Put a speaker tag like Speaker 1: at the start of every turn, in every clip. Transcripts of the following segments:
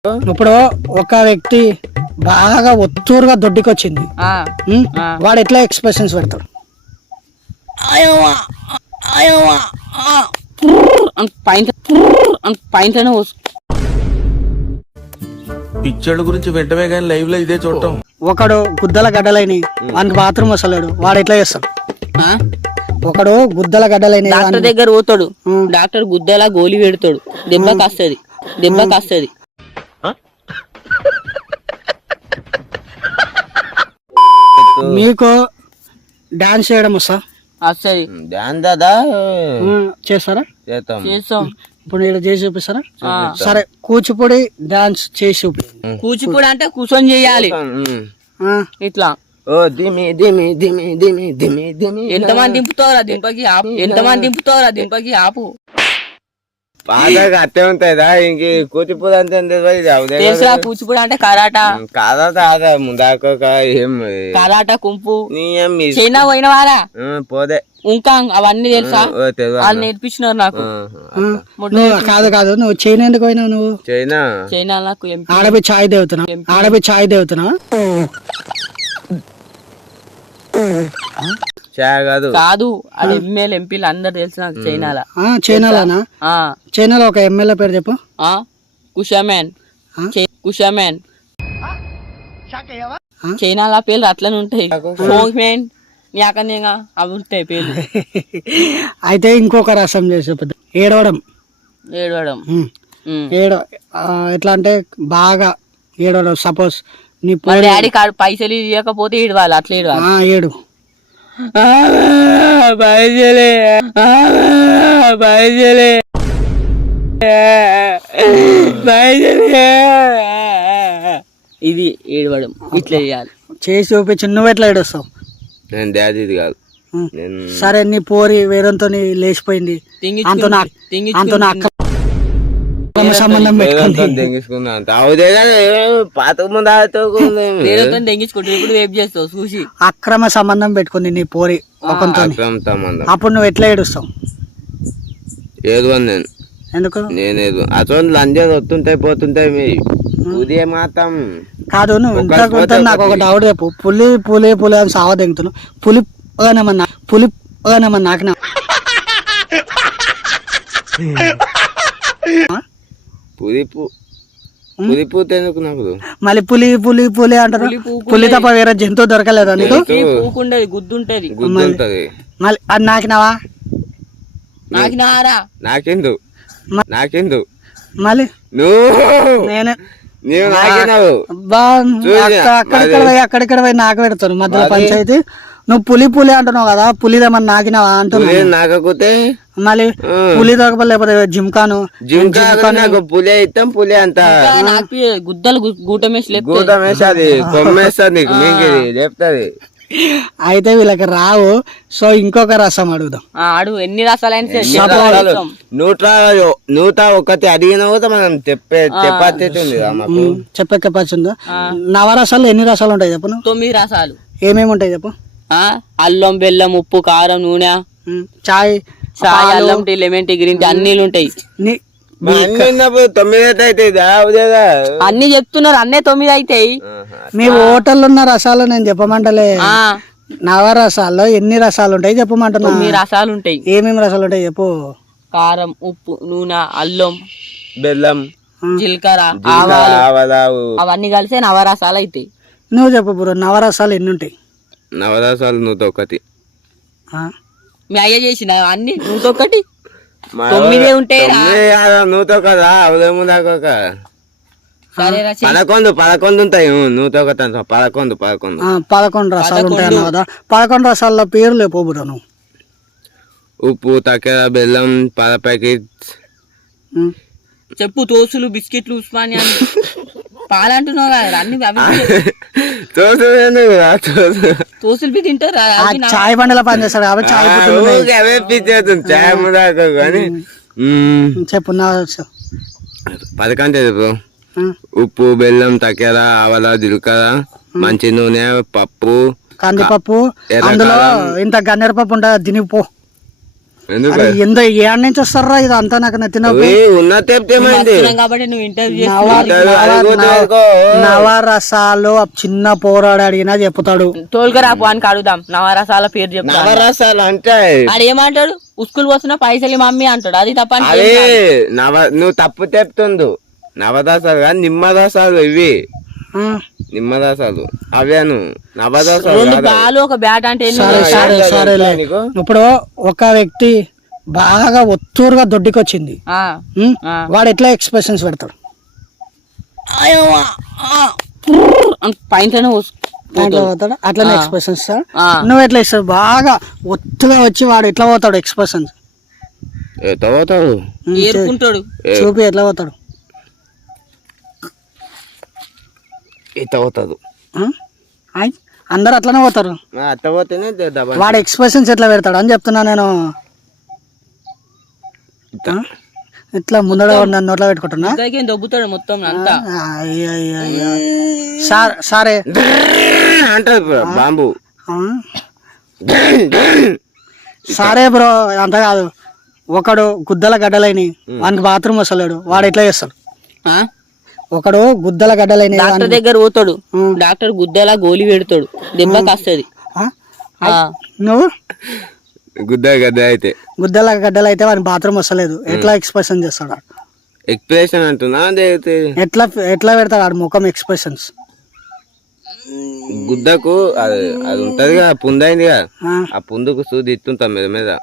Speaker 1: ఇప్పుడు ఒక వ్యక్తి బాగా ఒత్తూరుగా దొడ్డికొచ్చింది, వాడు ఎట్లా ఎక్స్ప్రెషన్స్ పెడతాడు?
Speaker 2: పిచ్చోళ్ళ గురించి వెంటనే కానీ లైవ్ లో ఇదే చూడటం.
Speaker 1: ఒకడు గుద్దల గడ్డలైన వానికి బాత్రూమ్ వస్తలేడు, వాడు ఎట్లా చేస్తాడు? ఒకడు గుద్దల గడ్డలైన
Speaker 3: డాక్టర్ దగ్గర పోతాడు, డాక్టర్ గుద్దలా గోలి పెడతాడు, దెబ్బ కాస్తది.
Speaker 1: మీకు డాన్స్ చేయడం వస్తా?
Speaker 3: వస్తుంది.
Speaker 4: డాన్స్ దాదా
Speaker 1: చేస్తారా?
Speaker 3: చేస్తాం.
Speaker 1: ఇప్పుడు ఇక్కడ చేసి చూపిస్తారా? సరే, కూచిపూడి డాన్స్ చేసి చూపి.
Speaker 3: కూచిపూడి అంటే కూర్చొని చేయాలి ఇట్లా.
Speaker 4: ఓ దిమి దిమి దిమి దిమి దిమి దిమి
Speaker 3: ఎంతమంది దింపుతావురా దింపకి ఆపు.
Speaker 4: పాతగా అట్టే ఉంటాయిదా ఇంక కూచిపూడి అంతే
Speaker 3: తెలుసురా? కూచిపూడి అంటే కరాటా
Speaker 4: కాదా ముందాక ఏం
Speaker 3: కరాటా కుంపు
Speaker 4: నీ
Speaker 3: చైనా పోయిన వారా
Speaker 4: పోదే
Speaker 3: ఇంకా అవన్నీ తెలుసా? వాళ్ళు నేర్పించినారు నాకు.
Speaker 1: కాదు నువ్వు చైనా ఎందుకు పోయినావు? నువ్వు
Speaker 3: చైనా నాకు
Speaker 1: ఆడపి ఛాయ్ దేవుతున్నావు?
Speaker 3: కాదు, అది ఎమ్మెల్యే ఎంపీలు అందరు తెలుసు నాకు.
Speaker 1: చైనాలోనా? చైనాలో ఒక ఎమ్మెల్యే పేరు చెప్పు.
Speaker 3: కుషామ్యాన్. చైనాలో పేర్లు అట్లనే ఉంటాయి. ఫోంగ్మ్యాన్ న్యాకన్యంగా అవి ఉంటాయి పేర్లు.
Speaker 1: అయితే ఇంకొక రసం చేసి చెప్పదు, ఏడవడం. ఎట్లా అంటే బాగా ఏడవడం. సపోజ్ నీ
Speaker 3: డాడీ పైసలు ఇవ్వకపోతే ఏడవాలి, అట్లా
Speaker 1: ఏడు.
Speaker 3: ఇది ఏడవడం, ఇట్లా చేయాలి.
Speaker 1: చేసి చూపించి నువ్వు ఎట్లా ఏడుస్తావు?
Speaker 4: నేను డాడీ కాదు.
Speaker 1: సరే, నీ పోరి వేరంతో లేచిపోయింది, అంత సంబంధం పెట్టుకుంది, అక్రమ సంబంధం పెట్టుకుంది నీ పోరి ఒకంతో. అప్పుడు నువ్వు ఎట్లా ఏడుస్తావు?
Speaker 4: నేను
Speaker 1: ఎందుకు?
Speaker 4: నేనేదు అసలు లంజలు వస్తుంటాయి పోతుంటాయి ఉదయం మాత్రం
Speaker 1: కాదు. నువ్వు ఇంత నాకు ఒక డౌట్ చెప్పు. పులి అని సావ దిగుతున్నావు. పులి నాకినా మళ్ళీ పులి అంటారు. పులి తప్ప వేరే జంతువు దొరకలేదా నీకు?
Speaker 3: గుద్దుంటది.
Speaker 1: మళ్ళీ అది నాకినావా?
Speaker 4: నాకెందు
Speaker 1: మళ్ళీ నేనే అక్కడిక్కడ పోయి నాకు పెడతాను మధ్యలో పంచాయతీ. నువ్వు పులి అంటున్నావు కదా, పులిదేమన్నా నాకినావా అంటున్నావు.
Speaker 4: నాకపోతే
Speaker 1: మళ్ళీ పులి దొరకలేదు, లేకపోతే జిమ్కాను
Speaker 4: పులి ఇస్తాం. పులి అంతా
Speaker 3: గుద్దలు గూటమేసి
Speaker 4: అది కొమ్మేస్తుంది, లేపుతుంది.
Speaker 1: అయితే వీళ్ళకి రావు. సో ఇంకొక రసం అడుగుదాం.
Speaker 3: అడుగు. ఎన్ని రసాలైనా
Speaker 4: 101 అడిగిన కూడా మనం చెప్పే
Speaker 1: కెపాసిటీ ఉందా? నవరసాలు ఎన్ని రసాలు ఉంటాయి చెప్పు?
Speaker 3: 9 రసాలు. ఏమేమి
Speaker 1: ఉంటాయి చెప్పు?
Speaker 3: అల్లం, బెల్లం, ఉప్పు, కారం, నూనె, చాయ్, అల్లం tea, lemon tea, green tea అన్ని ఉంటాయి. అన్ని చెప్తున్నారు, అన్నీ 9 అవుతాయి.
Speaker 1: మీ హోటల్లో ఉన్న రసాలు నేను చెప్పమంటలే. నవరసాల్లో ఎన్ని రసాలు ఉంటాయి చెప్పమంటున్నా?
Speaker 3: 9 రసాలు ఉంటాయి.
Speaker 1: ఏమేమి రసాలు ఉంటాయి చెప్పు?
Speaker 3: కారం, ఉప్పు, నూనె, అల్లం,
Speaker 4: బెల్లం,
Speaker 3: జీలకర్ర, ఆవాలు అవన్నీ కలిసే నవరసాలు అవుతాయి.
Speaker 1: నువ్వు చెప్పు బ్రో, నవరసాలు ఎన్ని ఉంటాయి?
Speaker 4: నవరసాలు 101.
Speaker 3: మీ అయ్య చేసిన అన్ని 101 9 ఉంటాయి.
Speaker 4: 11 ఉంటాయి.
Speaker 1: 11 రసాలు ఉంటాయి కదా. 11 రసాల పేర్లు లేకపోబురా నువ్వు.
Speaker 4: ఉప్పు, తక్కెర, బెల్లం, పాల ప్యాకెట్
Speaker 3: చెప్పు. తోసులు, బిస్కెట్లు, ఉస్మానియా, పాలంటున్నావు కదా అన్ని. తోసులు తింటారా?
Speaker 1: చాయ్ బండిలో పనిచేస్తాడు కాబట్టి చెప్పు.
Speaker 4: 11 చెప్పు. ఉప్పు, బెల్లం, తక్కెర, ఆవల, జీలకర్ర, మంచి నూనె, పప్పు,
Speaker 1: కందిపప్పు, అందులో ఇంత గన్నేరు పప్పు ఉంటుంది, తినిపో.
Speaker 4: ఎందుకు
Speaker 1: అరే ఎంతో ఏడు నుంచి వస్తారా ఇది అంతా నాకు నచ్చినప్పుడు
Speaker 4: ఉన్న తెప్తేమైంది
Speaker 3: కాబట్టి నువ్వు ఇంటర్వ్యూ
Speaker 1: నవరసాలు ఆ చిన్న పోరాడు అడిగినా చెప్తాడు.
Speaker 3: తోలుకరా పోనికి అడుగుదాం నవరసాల పేరు చెప్తా.
Speaker 4: నవరసాలు అంటే
Speaker 3: ఆడు ఏమంటాడు స్కూల్ పోతున్నా పైసలు మమ్మీ అంటాడు. అది తప్ప
Speaker 4: అదే నువ్వు తప్పు చెప్తుండు. నవదాసాలు కాదు నిమ్మదాసాలు ఇవి. నిమ్మదాసాలు అవేను నవదాసాలు
Speaker 3: రెండు బాలు ఒక బ్యాట్ అంటే
Speaker 1: సరేలే. ఇప్పుడు ఒక వ్యక్తి బాగా ఒత్తూరుగా దొడ్డికొచ్చింది, వాడు ఎట్లా ఎక్స్ప్రెషన్స్ పెడతాడు?
Speaker 3: పైన
Speaker 1: పోతాడు అట్లనే ఎక్స్ప్రెషన్స్. నువ్వు ఎట్లా ఇస్తావు? బాగా ఒత్తుగా వచ్చి వాడు ఎట్లా పోతాడు ఎక్స్ప్రెషన్స్?
Speaker 4: ఎట్లా పోతాడు?
Speaker 3: ఏరుకుంటాడు.
Speaker 1: చూపి ఎట్లా పోతాడు?
Speaker 4: ఇట్లా పోతాడు.
Speaker 1: అందరు అట్లనే పోతారు.
Speaker 4: అట్లా పోతేనే
Speaker 1: వాడు ఎక్స్ప్రెషన్స్ ఎట్లా పెడతాడు అని చెప్తున్నా నేను. ఇట్లా ముందర నన్ను నోట్లో పెట్టుకుంటున్నా.
Speaker 3: దొబ్బుతాడు మొత్తం అంతా.
Speaker 1: సరే
Speaker 4: అంటారు బాంబు.
Speaker 1: సరే బ్రో అంత కాదు. ఒకడు గుద్దల గడ్డలైన వానికి బాత్రూమ్ వస్తలేడు, వాడు ఎట్లా చేస్తాడు? ఒకడు గుద్దల గడ్డలైన
Speaker 3: డాక్టర్ దగ్గర పోతాడు, డాక్టర్ గుద్దలా గోలి పెడతాడు, దెబ్బ కాస్తది.
Speaker 1: నువ్వు
Speaker 4: గుద్దల
Speaker 1: గడ్డలు అయితే వాడికి బాత్రూమ్ వస్తలేదు, ఎట్లా ఎక్స్ప్రెషన్ చేస్తాడు?
Speaker 4: ఎక్స్ప్రెషన్ అంటున్నా
Speaker 1: ఎట్లా ఎట్లా పెడతాడు ఆడు ముఖం ఎక్స్ప్రెషన్స్?
Speaker 4: గుద్దకు అది ఉంటది కదా, పుండు అయిందిగా, ఆ పుందుకు సూది ఇస్తుంటాం మీద మీద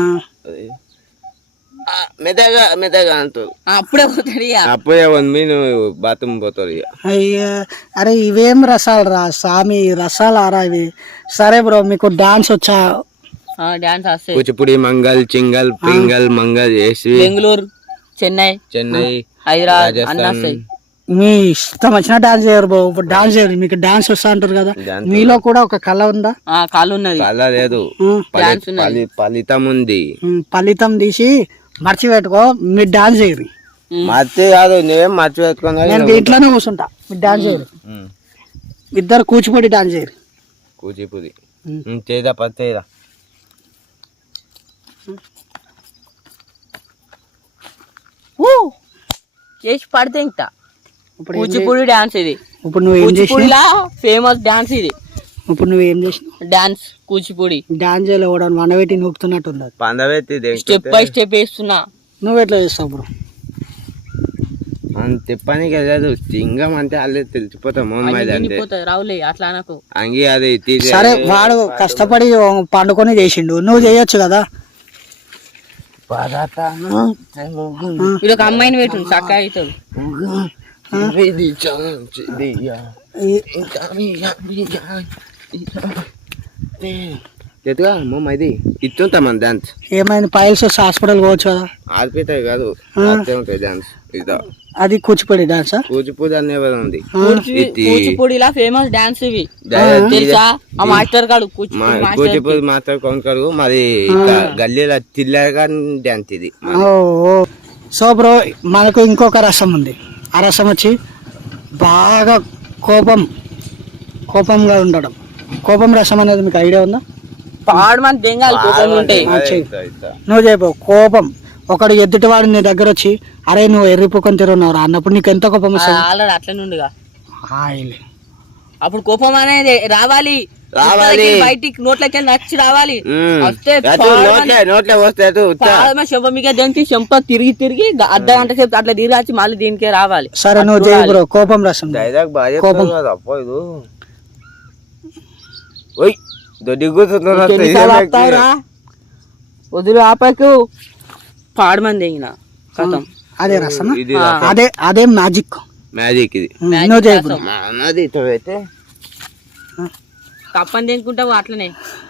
Speaker 4: మెదగా మెదగా అంటారు.
Speaker 3: అప్పుడే పోతాడు,
Speaker 4: అప్పుడే నువ్వు బాత్రూమ్ పోతాడు ఇక.
Speaker 1: అయ్యా అరే ఇవేం రసాలు రా స్వామి, రసాలు ఆరా ఇవి. సరే బ్రో మీకు డాన్స్ వచ్చా?
Speaker 3: డాన్స్ వస్తాయి.
Speaker 4: కూచిపూడి మంగల్ చింగల్ పింగల్ మంగల్ చేసి
Speaker 3: బెంగళూరు చెన్నై హైదరాబాద్ అన్నీ వస్తాయి.
Speaker 1: మీ ఇష్టం వచ్చిన డాన్స్ చేయరు బ్రో. ఇప్పుడు డాన్స్ చేయరు, మీకు డాన్స్ వస్తా అంటారు కదా, మీలో కూడా ఒక కళ ఉందా?
Speaker 3: కళ ఉన్నది.
Speaker 4: కళ లేదు, ఫలితం ఉంది.
Speaker 1: ఫలితం తీసి మర్చిపెట్టుకో, మీరు డాన్స్ చేయరు.
Speaker 4: మర్చి కాదు, నువ్వేం మర్చి పెట్టుకున్నా.
Speaker 1: నేను ఇంట్లోనే కూర్చుంటా, మీరు డాన్స్ చేయరు. ఇద్దరు కూచిపూడి డాన్స్ చేయరు.
Speaker 4: కూచిపూడి చేదా పచ్చేదా
Speaker 3: చేసి పడితే ఇంకా కూచిపూడి డాన్స్ ఇది.
Speaker 1: ఇప్పుడు నువ్వు ఏం చేసినా
Speaker 3: ఫేమస్ డాన్స్ ఇది.
Speaker 1: ఇప్పుడు నువ్వు ఏం చేసినావు?
Speaker 3: డాన్స్ కూచిపూడి
Speaker 1: డాన్స్ చేయలేవడం వనబెట్టి నూపుతున్నట్టు ఉంది.
Speaker 3: స్టెప్ బై స్టెప్ వేస్తున్నా.
Speaker 1: నువ్వు ఎట్లా చేస్తావు బ్రో?
Speaker 4: తిప్పనికి వెళ్ళదు, సింగం అంటే అల్లే తెలిసిపోతాము
Speaker 3: రావులే అట్లా అనకు.
Speaker 4: అంగి అది
Speaker 1: సరే వాడు కష్టపడి పండుకొని చేసిండు, నువ్వు చేయొచ్చు కదా.
Speaker 3: ఇది ఒక అమ్మాయిని పెట్టు చక్కగా అవుతాడు.
Speaker 4: ఇది ఇస్తుంటాం డాన్స్.
Speaker 1: ఏమైనా పైల్స్ వస్తే హాస్పిటల్ పోవచ్చు కదా.
Speaker 4: ఆడిపోతాయి కాదు, డాన్స్
Speaker 1: అది కూచిపూడి డాన్స్.
Speaker 4: కూచిపూడి అనే ఉంది,
Speaker 3: కూచిపూడిలా ఫేమస్ డాన్స్ ఇవి తెలుసా? ఆ మాస్టర్ కాడు
Speaker 4: కూచిపూడి మాస్టర్ కొనుక్కాడు. మరి గల్లీలో తిల్లగా డాన్స్ ఇది.
Speaker 1: సో బ్రో మనకు ఇంకొక రసం ఉంది. ఆ రసం వచ్చి బాగా కోపంగా ఉండడం. కోపం రసం అనేది మీకు ఐడియా ఉందా?
Speaker 3: పాడు మంది బెంగాల్ కోపం ఉంటాయి.
Speaker 1: నువ్వు చెప్పు కోపం. ఒకడు ఎదుటివాడు నీ దగ్గర వచ్చి అరే నువ్వు ఎర్రిపోకొని తిరుగున్నావు అన్నప్పుడు నీకు ఎంత కోపం వస్తుంది?
Speaker 3: ఆల్రెడీ అట్లనే ఉండగా అప్పుడు కోపం అనేది రావాలి, బయటికి నోట్లకి నచ్చి రావాలి. వస్తే చెంప మీకు దానికి చెంప తిరిగి తిరిగి అర్ధ గంట సేపు అట్లా తిరిగి వచ్చి మళ్ళీ దీనికే రావాలి.
Speaker 1: సరే నువ్వు చేయి బ్రో కోపం రసం.
Speaker 4: కోపం
Speaker 3: వదిలి ఆపకు పాడు మంది కథం.
Speaker 1: అదే రసం, అదే మ్యాజిక్.
Speaker 4: మ్యాజిక్ ఇది.
Speaker 1: నువ్వు చేయి బ్రో.
Speaker 3: కప్పని తినుకుంటావు అట్లనే.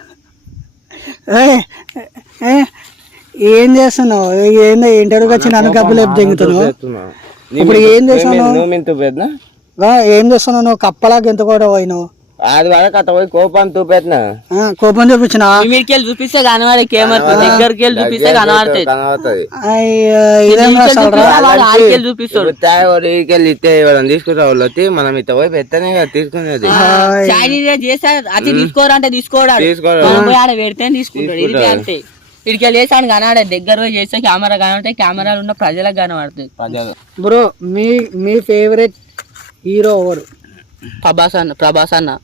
Speaker 1: ఏం చేస్తున్నావు? ఏందో ఇంటర్వ్యూకి వచ్చి నన్ను కప్పులు ఎప్పుడు దిగుతున్నావు? ఇప్పుడు ఏం చేస్తున్నావు? ఏం చేస్తున్నావు? నువ్వు కప్పలాగా ఎంత కూడా పోయినావు.
Speaker 4: అది వరకు అట్ట పోయి కోపం చూపెట్టినా.
Speaker 1: కోపం చూపించినా
Speaker 3: మీరికి చూపిస్తే కనబడే కెమెరా దగ్గరికి వెళ్ళి చూపిస్తే కనబడుతుంది. చూపిస్తాడు
Speaker 4: తీసుకుంటా వాళ్ళు వచ్చి మనం ఇట్ట పోయి పెద్దనే తీసుకునేది.
Speaker 3: చేస్తారు అది తీసుకోరంటే తీసుకోవడం పెడితే తీసుకుంటాడు. ఇది అంతే. ఇడికి లేసాను కనబడే దగ్గర పోయి చేస్తే కెమెరా కనబడితే కెమెరాలు ఉన్న ప్రజలకు కనబడుతుంది.
Speaker 1: బ్రో మీ ఫేవరెట్ హీరో ఎవరు?
Speaker 3: ప్రభాస్ అన్న.
Speaker 1: ప్రభాస్ అన్న.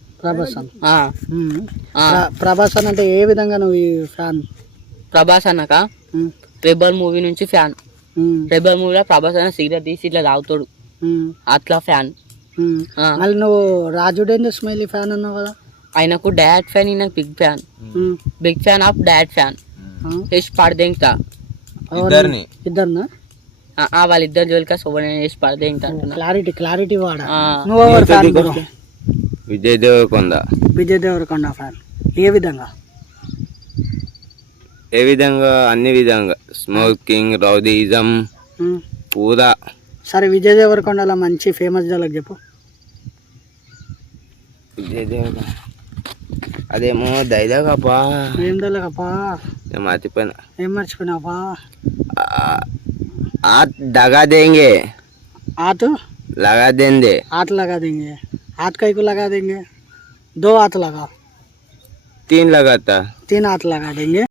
Speaker 1: ప్రభాస్ అన్న అంటే ఏ విధంగా నువ్వు ఫ్యాన్?
Speaker 3: ప్రభాస్ అన్నక రెబల్ మూవీ నుంచి ఫ్యాన్. రెబల్ మూవీలో ప్రభాస్ అన్న సిగరెట్ తీసి ఇట్లా తాగుతాడు, అట్లా ఫ్యాన్.
Speaker 1: మళ్ళీ నువ్వు రాజు డేంజర్ స్మైలీ ఫ్యాన్ అన్నావు కదా.
Speaker 3: ఆయనకు డాడ్ ఫ్యాన్, ఈయన big fan. Big fan of dad fan. Yash పడదేంటా
Speaker 1: ఇద్దరునా?
Speaker 3: వాళ్ళిద్దరు జోలికా శోభన యష్ పడదేంటా.
Speaker 1: క్లారిటీ వాడా. నువ్వు ఎవరు fan bro?
Speaker 4: Vijay Deverakonda.
Speaker 1: Vijay Deverakonda fan. ఏ విధంగా?
Speaker 4: అన్ని విధంగా స్మోకింగ్, రౌడీజం పూరా.
Speaker 1: సరే విజయ్ దేవరకొండలో మంచి ఫేమస్ డైలాగ్ చెప్పు.
Speaker 4: విజయ్ దేవరకొండ అదేమో డైలాగ్ అప్పా.
Speaker 1: ఏం డైలాగ్ అప్పా?
Speaker 4: నేను మర్చిపోయినా.
Speaker 1: ఏం మర్చిపోయినావా?
Speaker 4: ఆత్ దగా దేంగే,
Speaker 1: ఆత్
Speaker 4: లగా దేంగే,
Speaker 1: ఆత్ लगा देंगे, हाथ कई को लगा देंगे, 2 हाथ लगा,
Speaker 4: 3 लगाता,
Speaker 1: 3 हाथ लगा देंगे.